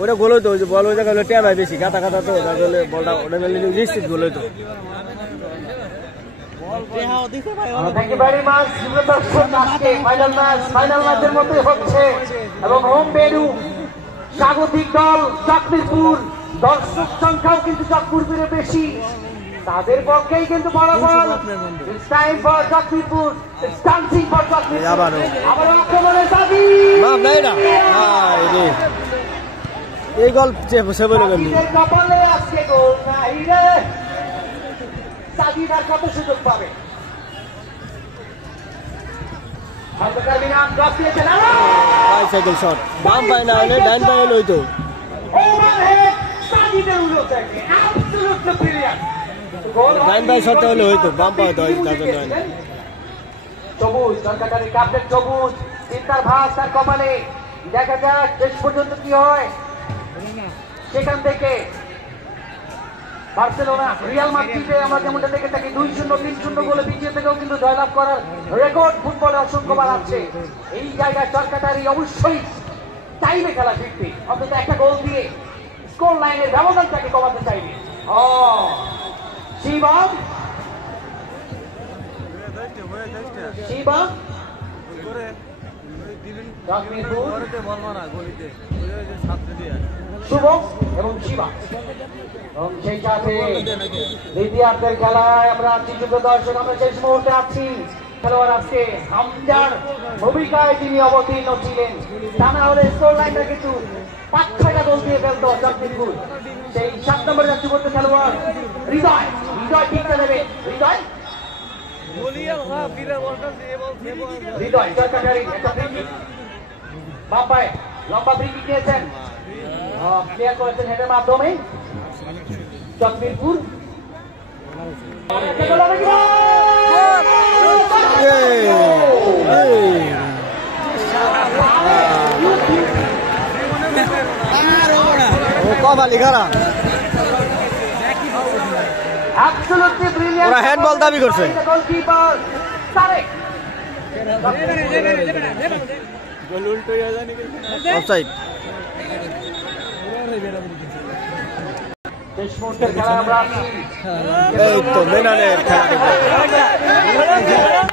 ওটা গোল হইতো, ওই যে বল ওই জায়গায় ট্যাপ হয় বেশি, কাটা কাটা তো তার জন্য বলটা ওটা নিশ্চিত গোল হইতো। স্বাগতিক দল চকমিরপুর, দর্শক সংখ্যাও কিন্তু চকমিরপুরে বেশি, তাদের পক্ষেই কিন্তু ফলাফল। এই গল্প কপালে আজকে গোল নাই রে, সাজিদ আর কত সুযোগ পাবে? সাইকেল শট বাম পায় না হলে ডান পায়ে লইতো। ডান পায়ে শটটা হলে হইতো, বাম পায়ে তো তার জন্য হয় না। সবুজ সরকারি ক্যাপ্টেন সবুজ, চিন্তার ভাস তার কপালে, দেখা যাক শেষ পর্যন্ত কি হয়। সেখান থেকে বার্সেলোনা রিয়াল মাদ্রিদে আমরা যেমনটা দেখে থাকি 2-0 3-0 গোলে পিছিয়ে থেকেও কিন্তু জয়লাভ করার রেকর্ড ফুটবলে অসংখ্যবার আছে। এই জায়গায় সরকারি অবশ্যই চাইবে খেলা ফিরতে, অন্তত একটা গোল দিয়ে স্কোর লাইনের ব্যবধানটাকে কমাতে চাইবে। শিবম শিবম শুভম এবং শিবা, এবং সেই সাথে দ্বিতীয়ার্ধের খেলায় আমরা চিত্র দর্শক আমরা শেষ মুহূর্তে আছি। খেলোয়াড় আজকে হামজার ভূমিকায় তিনি অবতীর্ণ ছিলেন, তা না হলে স্কোর লাইনটা কিন্তু 5-6টা গোল দিয়ে ফেলতো চকমিরপুর। সেই 7 নম্বরে যাচ্ছে বলতে খেলোয়াড় হৃদয়, হৃদয় ঠিকটা দেবে, হৃদয় হৃদয় সরকারি একটা ফ্রি কিক, বাম পায়ে লম্বা ফ্রি কিক নিয়েছেন, ক্লিয়ার করেছেন হেডের মাধ্যমে চকমিরপুর। ওরা হ্যান্ডবল দাবি করছে। Goalkeeper Tarek offside. শেষ মুহূর্তের খেলা আমরা এই তো মেনানের খেলা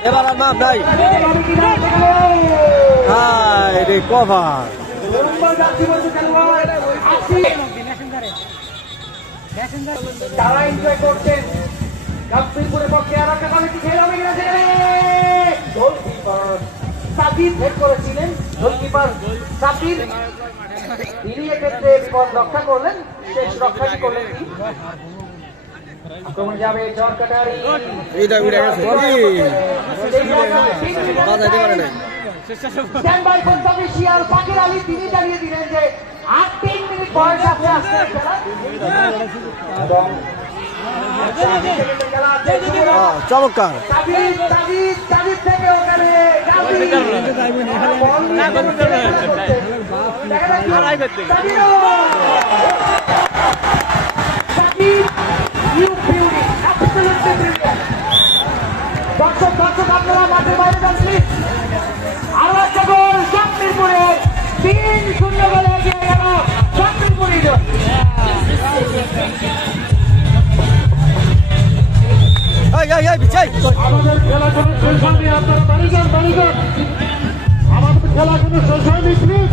এবার আর মাপ নাই। হায় রে কভার, তারা এনজয় করছেন চকমিরপুরের পক্ষে। আর একটা কমিটি খেলা হয়ে গেছে, গোলকিপার সাকিব হেড করেছিলেন, গোলকিপার সাকিব তিনি এক্ষেত্রে বিপদ রক্ষা করলেন, শেষ রক্ষাটি করলেন কি আক্রমণ যাবে চরকাটারি। বাকির আলী তিনি জানিয়ে দিলেন যে 8 মিনিট বয়স আছে চমৎকার। থেকে ওখানে দর্শক দর্শক আপনারা মাঠের বাইরে যাচ্ছি। আরো একটা গোল চকমিরপুরে, 3-0 গোলে এগিয়ে গেল চকমিরপুরি। আমাদের খেলা কোনো শেষ হয়নি, আপনারা বাড়ি যান, বাড়ি যান, আমাদের খেলা কোনো শেষ হয়নি প্লিজ।